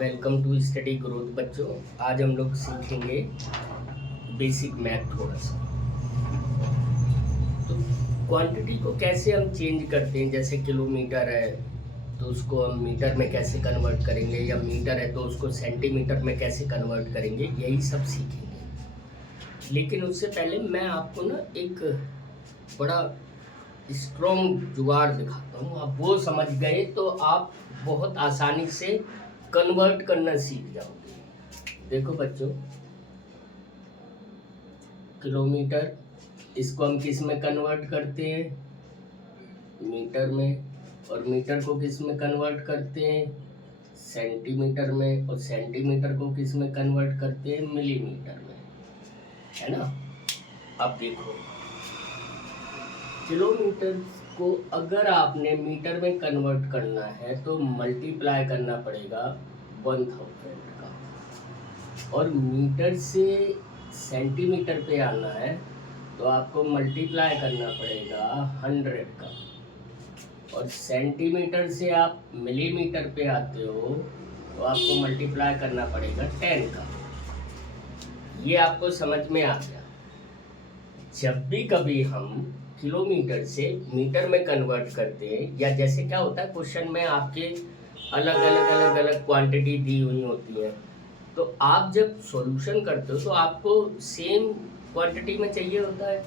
Welcome to study growth बच्चों। आज हम लोग सीखेंगे बेसिक मैथ थोड़ा सा। तो क्वांटिटी को कैसे हम चेंज करते हैं, जैसे किलोमीटर है तो उसको हम मीटर में कैसे कन्वर्ट करेंगे, या मीटर है तो उसको सेंटीमीटर में कैसे कन्वर्ट करेंगे, यही सब सीखेंगे। लेकिन उससे पहले मैं आपको ना एक बड़ा स्ट्रॉन्ग जुगाड़ दिखाता हूँ। आप वो समझ गए तो आप बहुत आसानी से कन्वर्ट करना सीख जाओगे। देखो बच्चों, किलोमीटर, इसको हम किस में कन्वर्ट करते हैं? मीटर में। और मीटर को किस में कन्वर्ट करते हैं? सेंटीमीटर में। और सेंटीमीटर को किस में कन्वर्ट करते हैं? मिलीमीटर में, है ना। अब देखो, किलोमीटर को अगर आपने मीटर में कन्वर्ट करना है तो मल्टीप्लाई करना पड़ेगा 1000 का, और मीटर से सेंटीमीटर पे आना है तो आपको मल्टीप्लाई करना पड़ेगा 100 का, और सेंटीमीटर से आप मिलीमीटर पे आते हो तो आपको मल्टीप्लाई करना पड़ेगा 10 का। ये आपको समझ में आ गया। जब भी कभी हम किलोमीटर से मीटर में कन्वर्ट करते हैं, या जैसे क्या होता है क्वेश्चन में आपके अलग अलग क्वांटिटी दी हुई होती है, तो आप जब सॉल्यूशन करते हो तो आपको सेम क्वांटिटी में चाहिए होता है।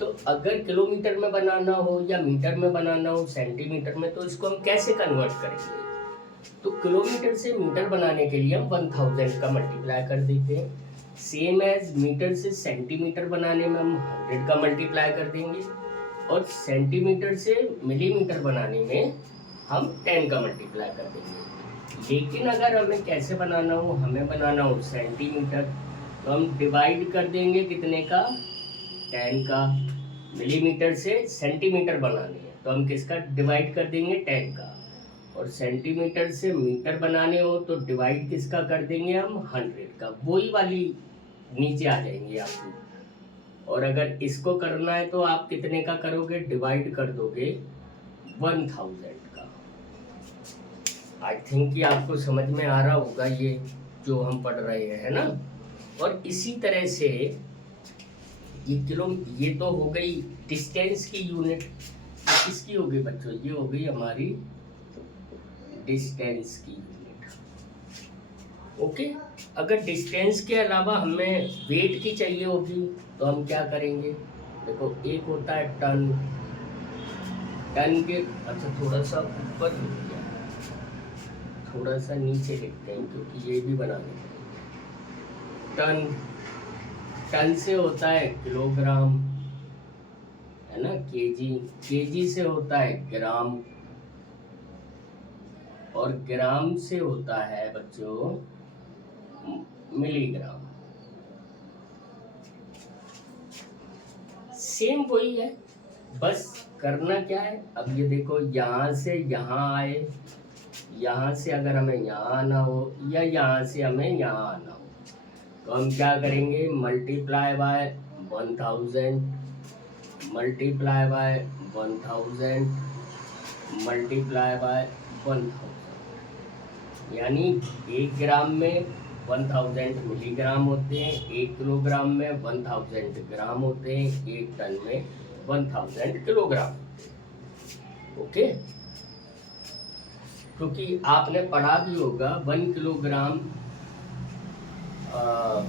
तो अगर किलोमीटर में बनाना हो या मीटर में बनाना हो, सेंटीमीटर में, तो इसको हम कैसे कन्वर्ट करेंगे? तो किलोमीटर से मीटर बनाने के लिए हम 1000 का मल्टीप्लाई कर देते हैं। सेम एज मीटर से सेंटीमीटर बनाने में हम 100 का मल्टीप्लाई कर देंगे, और सेंटीमीटर से मिलीमीटर बनाने में हम 10 का मल्टीप्लाई कर देंगे। लेकिन अगर हमें कैसे बनाना हो, हमें बनाना हो सेंटीमीटर, तो हम डिवाइड कर देंगे कितने का? 10 का। मिलीमीटर से सेंटीमीटर बनाने है तो हम किसका डिवाइड कर देंगे? 10 का। और सेंटीमीटर से मीटर बनाने हो तो डिवाइड किसका कर देंगे हम? 100 का। वही वाली नीचे आ जाएंगे आपकी। और अगर इसको करना है तो आप कितने का करोगे? डिवाइड कर दोगे 1000 का। आई थिंक कि आपको समझ में आ रहा होगा ये जो हम पढ़ रहे हैं, है ना। और इसी तरह से ये तो हो गई डिस्टेंस की यूनिट। किसकी हो गई बच्चों? ये हो गई हमारी डिस्टेंस की यूनिट। ओके। अगर डिस्टेंस के अलावा हमें वेट की चाहिए होगी तो हम क्या करेंगे? देखो, एक होता है टन। टन के, अच्छा थोड़ा सा ऊपर लिख दिया, थोड़ा सा नीचे लिखते हैं क्योंकि ये भी बनाने टन। टन से होता है किलोग्राम, है ना। केजी, केजी से होता है ग्राम, और ग्राम से होता है बच्चों मिलीग्राम। सेम वही है, बस करना क्या है? अब ये देखो, यहाँ से यहाँ आए, यहाँ से अगर हमें यहाँ आना हो या यहाँ से हमें यहाँ आना हो, तो हम क्या करेंगे? Multiply by 1000, multiply by 1000, multiply by 1000। यानी 1 ग्राम में 1000 मिलीग्राम होते हैं, 1 किलोग्राम में 1000 ग्राम होते हैं, 1 टन में 1000 किलोग्राम। ओके। क्योंकि आपने पढ़ा भी होगा 1 किलोग्राम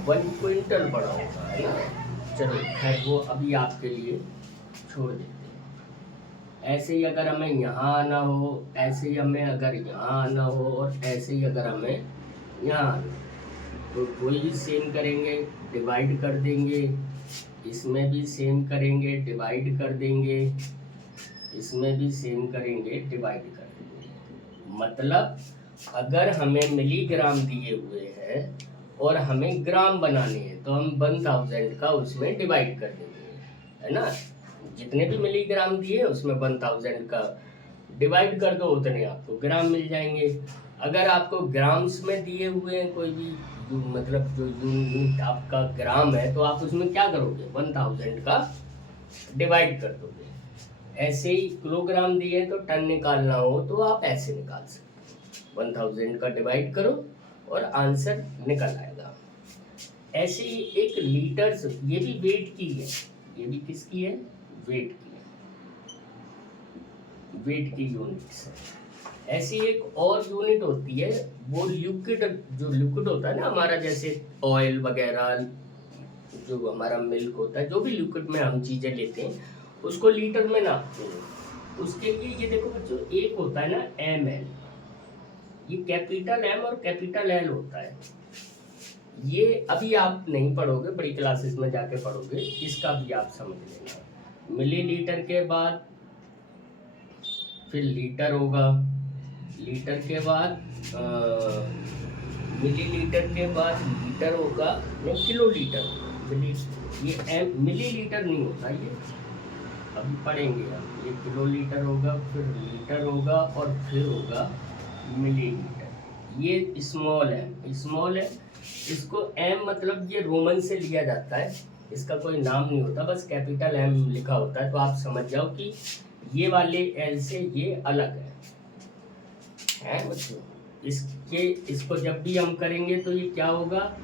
1 क्विंटल पड़ा होगा, है ना। चलो खैर, वो अभी आपके लिए छोड़ देते हैं। ऐसे ही अगर हमें यहाँ आना हो, ऐसे ही हमें अगर यहाँ आना हो, और ऐसे ही अगर हमें यहाँ आना हो, तो वही सेम करेंगे, डिवाइड कर देंगे। इसमें भी सेम करेंगे, डिवाइड कर देंगे। इसमें भी सेम करेंगे, डिवाइड कर देंगे। मतलब अगर हमें मिलीग्राम दिए हुए हैं और हमें ग्राम बनाने हैं तो हम 1000 का उसमें डिवाइड कर देंगे, है ना। जितने भी मिलीग्राम दिए उसमें 1000 का डिवाइड कर दो, उतने आपको ग्राम मिल जाएंगे। अगर आपको ग्राम्स में दिए हुए हैं कोई भी मतलब जो यूनिट आपका ग्राम है, तो आप उसमें क्या करोगे? 1000 का डिवाइड कर दोगे। ऐसे ही किलोग्राम दिए तो टन निकालना हो तो आप ऐसे निकाल सकते हो, 1000 का डिवाइड करो और आंसर निकल आएगा। ऐसे ही एक लीटर्स, ये भी वेट की है, ये भी किसकी है, वेट की है, वेट की यूनिट्स है। ऐसी एक और यूनिट होती है, वो लिक्विड, जो लिक्विड होता है ना हमारा, जैसे ऑयल वगैरह, जो हमारा मिल्क होता है, जो भी लिक्विड में हम चीजें लेते हैं उसको लीटर में नापते हैं। उसके लिए ये देखो बच्चों, एक होता है ना ml, ये कैपिटल M और कैपिटल L होता है। ये अभी आप नहीं पढ़ोगे, बड़ी क्लासेस में जाके पढ़ोगे, इसका भी आप समझ लेना। मिलीलीटर के बाद फिर लीटर होगा, लीटर के बाद मिलीलीटर के बाद लीटर होगा, नहीं किलो लीटर, ये मिलीलीटर नहीं होता, ये अभी पढ़ेंगे हम। ये किलो लीटर होगा, फिर लीटर होगा और फिर होगा मिलीलीटर। ये स्मॉल है, स्मॉल है, इसको एम मतलब ये रोमन से लिया जाता है, इसका कोई नाम नहीं होता, बस कैपिटल एम लिखा होता है। तो आप समझ जाओ कि ये वाले एल से ये अलग है बच्चों। इसको जब भी हम करेंगे तो ये क्या होगा,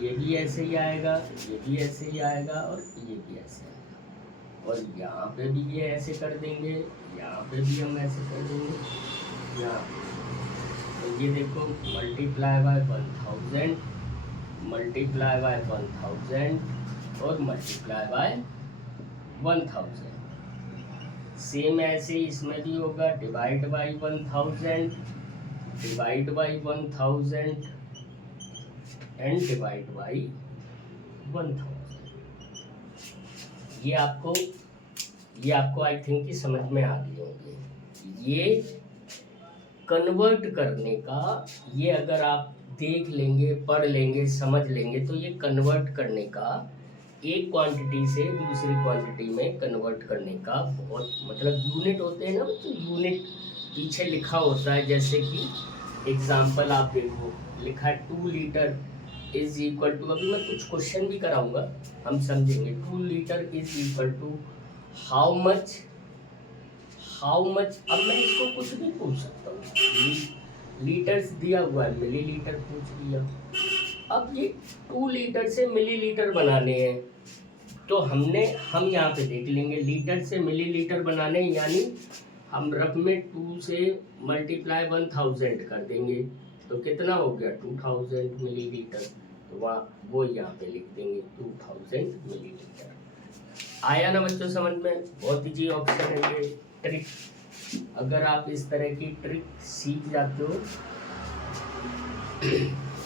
ये भी ऐसे ही आएगा, ये भी ऐसे ही आएगा और ये भी ऐसे आएगा। और यहाँ पे भी ये ऐसे कर देंगे, यहाँ पे भी हम ऐसे कर देंगे, यहाँ तो ये देखो मल्टीप्लाई बाय 1000, मल्टीप्लाई बाय 1000 और मल्टीप्लाई बाय 1000। सेम ऐसे इसमें भी होगा, divide by 1000, divide by 1000 and divide by 1000। ये आपको आई थिंक कि समझ में आ गई होगी। ये कन्वर्ट करने का, ये अगर आप देख लेंगे, पढ़ लेंगे, समझ लेंगे तो ये कन्वर्ट करने का, एक क्वांटिटी से दूसरी क्वांटिटी में कन्वर्ट करने का बहुत मतलब यूनिट होते हैं ना, तो यूनिट पीछे लिखा होता है। जैसे कि एग्जाम्पल आप देखो, लिखा है 2 लीटर इज इक्वल टू, अभी मैं कुछ क्वेश्चन भी कराऊंगा, हम समझेंगे। 2 litre is equal to how much, अब मैं इसको कुछ भी पूछ सकता हूँ, लीटर्स दिया हुआ है, मिलीलीटर पूछ लिया। अब ये 2 लीटर से मिलीलीटर बनाने हैं, तो हम यहाँ पे देख लेंगे, लीटर से मिलीलीटर बनाने, यानी हम रफ में 2 से मल्टीप्लाई 1000 कर देंगे, तो कितना हो गया 2000 मिलीलीटर। तो वो यहाँ पे लिख देंगे 2000 मिलीलीटर। आया ना बच्चों समझ में? बहुत इजी ऑप्शन है ये ट्रिक। अगर आप इस तरह की ट्रिक सीख जाते हो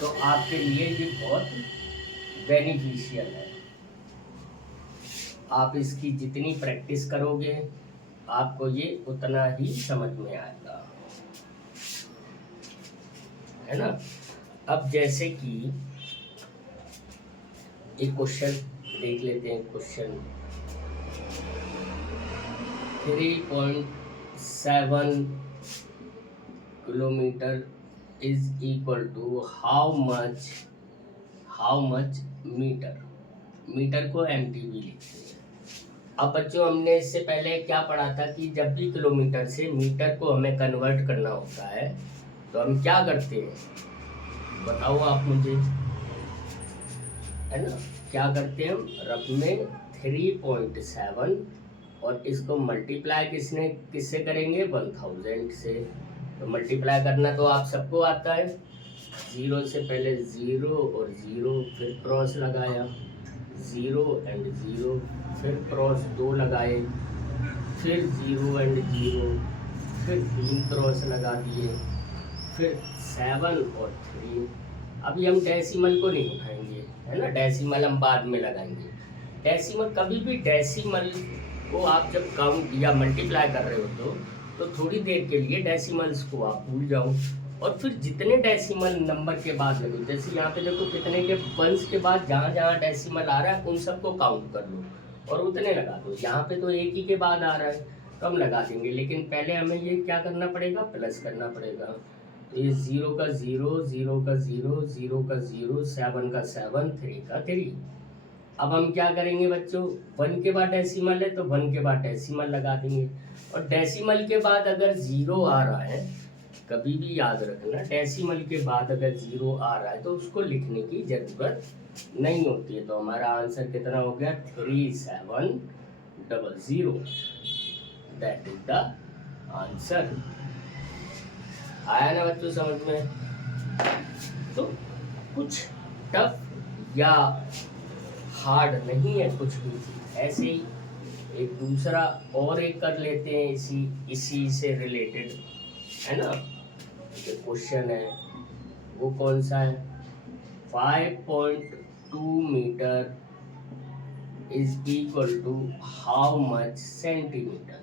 तो आपके लिए ये बहुत बेनिफिशियल है। आप इसकी जितनी प्रैक्टिस करोगे आपको ये उतना ही समझ में आएगा, है ना। अब जैसे कि एक क्वेश्चन देख लेते हैं। Question 3.7 kilometre is equal to how much metre. Metre को MTV लिखते हैं। अब बच्चों हमने इससे पहले क्या पढ़ा था कि जब भी किलोमीटर से मीटर को हमें कन्वर्ट करना होता है तो हम क्या करते हैं, बताओ आप मुझे, है ना। क्या करते हैं हम, रफ में 3.7 और इसको मल्टीप्लाई किससे करेंगे, 1000 से। तो मल्टीप्लाई करना तो आप सबको आता है, 0 से पहले 0 और 0, फिर क्रॉस लगाया, 0 एंड 0, फिर क्रॉस 2 लगाए, फिर 0 एंड 0, फिर 3 क्रॉस लगा दिए, फिर 7 और 3। अभी हम डेसिमल को नहीं उठाएंगे, है ना, डेसिमल हम बाद में लगाएंगे। डेसिमल, कभी भी डेसिमल को आप जब काउंट या मल्टीप्लाई कर रहे हो तो थोड़ी देर के लिए डेसिमल्स को आप भूल जाओ और फिर जितने डेसिमल नंबर के बाद लगो, जैसे यहाँ पे देखो कितने के वंस के बाद जहाँ जहाँ डेसिमल आ रहा है उन सबको काउंट कर लो और उतने लगा दो। यहाँ पे तो एक ही के बाद आ रहा है तो हम लगा देंगे, लेकिन पहले हमें ये क्या करना पड़ेगा, प्लस करना पड़ेगा। तो ये 0 का 0, 0 का 0, 0 का 0, 7 का 7, 3 का 3। अब हम क्या करेंगे बच्चों, 1 के बाद डेसिमल है तो 1 के बाद डेसिमल लगा देंगे, और डेसिमल के बाद अगर 0 आ रहा है कभी भी याद रखना, डेसिमल के बाद अगर 0 आ रहा है तो उसको लिखने की ज़रूरत नहीं होती है। तो हमारा आंसर कितना हो गया, 3700। That is the answer. आया ना बच्चों समझ में? तो कुछ टफ या हार्ड नहीं है कुछ भी चीज, ऐसे ही एक दूसरा और एक कर लेते हैं इसी से रिलेटेड, है ना। जो क्वेश्चन है वो कौन सा है, 5.2 metre is equal to how much centimetre.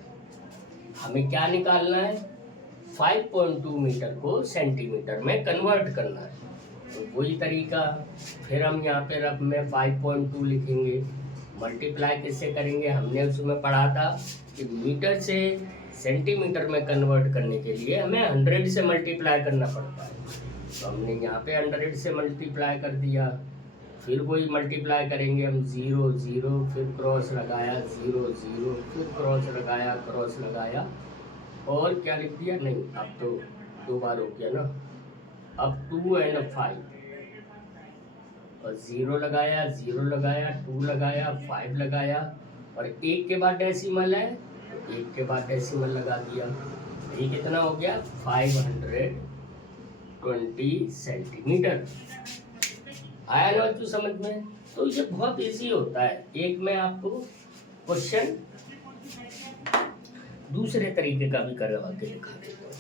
हमें क्या निकालना है, 5.2 मीटर को सेंटीमीटर में कन्वर्ट करना है। तो वही तरीका, फिर हम यहाँ पे रफ में 5.2 लिखेंगे, मल्टीप्लाई किससे करेंगे, हमने उसमें पढ़ा था कि मीटर से सेंटीमीटर में कन्वर्ट करने के लिए हमें 100 से मल्टीप्लाई करना पड़ता है। तो हमने यहाँ पे 100 से मल्टीप्लाई कर दिया, फिर वही मल्टीप्लाई करेंगे हम, 0 0 फिर क्रॉस लगाया, 0 0 फिर क्रॉस लगाया, क्रॉस लगाया, और क्या लिख दिया, नहीं अब तो 2 बार हो गया ना, अब 2 और 5, और 0 लगाया, 0 लगाया, 2 लगाया, 5 लगाया, और 1 के बाद डेसिमल है तो 1 के बाद डेसिमल लगा दिया। ये कितना हो गया, 520 सेंटीमीटर। आया ना बच्चों समझ में? तो ये बहुत इजी होता है। एक मैं आपको क्वेश्चन दूसरे तरीके का भी करवा के दिखा देता हूँ।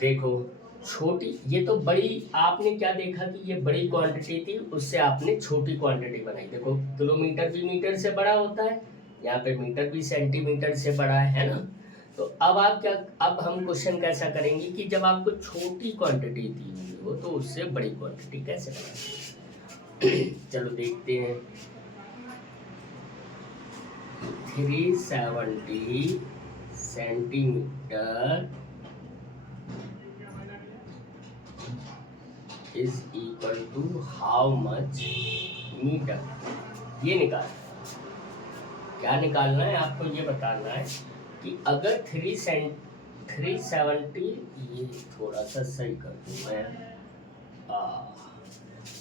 देखो छोटी, ये तो बड़ी, आपने क्या देखा कि ये बड़ी क्वांटिटी थी, उससे आपने छोटी क्वांटिटी बनाई। देखो किलोमीटर भी मीटर से बड़ा होता है, यहाँ पे मीटर भी सेंटीमीटर से बड़ा है ना। तो अब आप क्या, अब हम क्वेश्चन कैसा करेंगे कि जब आपको छोटी क्वांटिटी दी हुई हो तो उससे बड़ी क्वांटिटी कैसे बनाएंगे। चलो देखते हैं। 370 centimetre is equal to how much metre, ये निकालना है। क्या निकालना है आपको, ये बताना है कि अगर 370, ये थोड़ा सा सही कर दूँ मैं,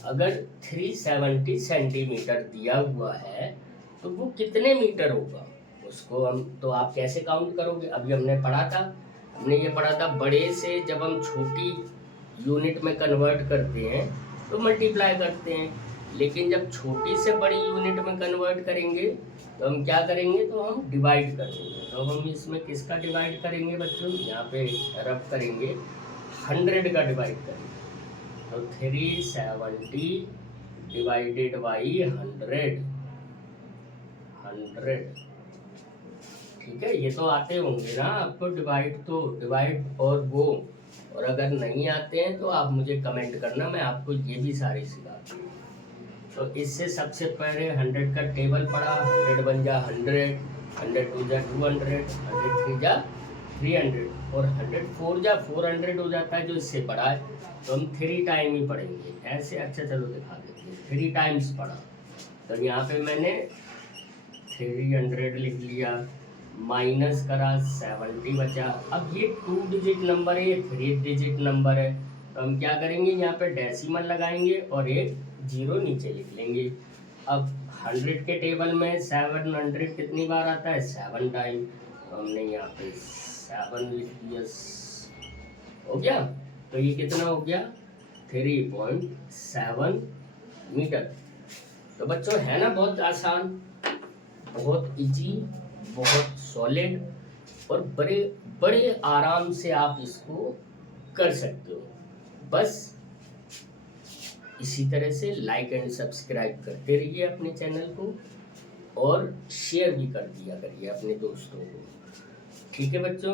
अगर 370 सेंटीमीटर दिया हुआ है तो वो कितने मीटर होगा, उसको हम, तो आप कैसे काउंट करोगे। अभी हमने पढ़ा था, हमने ये पढ़ा था, बड़े से जब हम छोटी यूनिट में कन्वर्ट करते हैं तो मल्टीप्लाई करते हैं, लेकिन जब छोटी से बड़ी यूनिट में कन्वर्ट करेंगे तो हम क्या करेंगे, तो हम डिवाइड करेंगे। तो हम इसमें किसका डिवाइड करेंगे बच्चों, यहाँ पे रब करेंगे 100 का डिवाइड करेंगे। तो 370 डिवाइडेड बाई 100, ठीक है। ये तो आते होंगे ना आपको डिवाइड, तो डिवाइड और वो, और अगर नहीं आते हैं तो आप मुझे कमेंट करना, मैं आपको ये भी सारी सिखाता हूँ। तो इससे सबसे पहले 100 का टेबल पढ़ा, 100 बन जा 100, 100 2 जा 200, 100 3 जा 300, और 100 4 जा 400 हो जाता है, जो इससे बड़ा है। तो हम 3 टाइम ही पढ़ेंगे ऐसे। अच्छा चलो दिखा देते हैं, 3 टाइम्स पढ़ा। तो यहाँ पे मैंने 300 लिख लिया, माइनस करा 70 बचा। अब ये 2 डिजिट नंबर है, ये 3 डिजिट नंबर है, तो हम क्या करेंगे, यहाँ पे डेसिमल लगाएंगे और एक 0 नीचे लिख लेंगे। अब 100 के टेबल में 700 कितनी बार आता है, 7 टाइम, तो हमने यहाँ पे 7 लिख दिया, हो गया। तो ये कितना हो गया, 3.7 मीटर। तो बच्चों है ना बहुत आसान, बहुत इजी, बहुत सॉलिड, और बड़े बड़े आराम से आप इसको कर सकते हो। बस इसी तरह से लाइक एंड सब्सक्राइब करते रहिए अपने चैनल को, और शेयर भी कर दिया करिए अपने दोस्तों को, ठीक है बच्चों।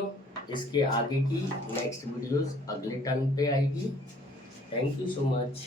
इसके आगे की नेक्स्ट वीडियोस अगले टर्न पे आएगी। Thank you so much.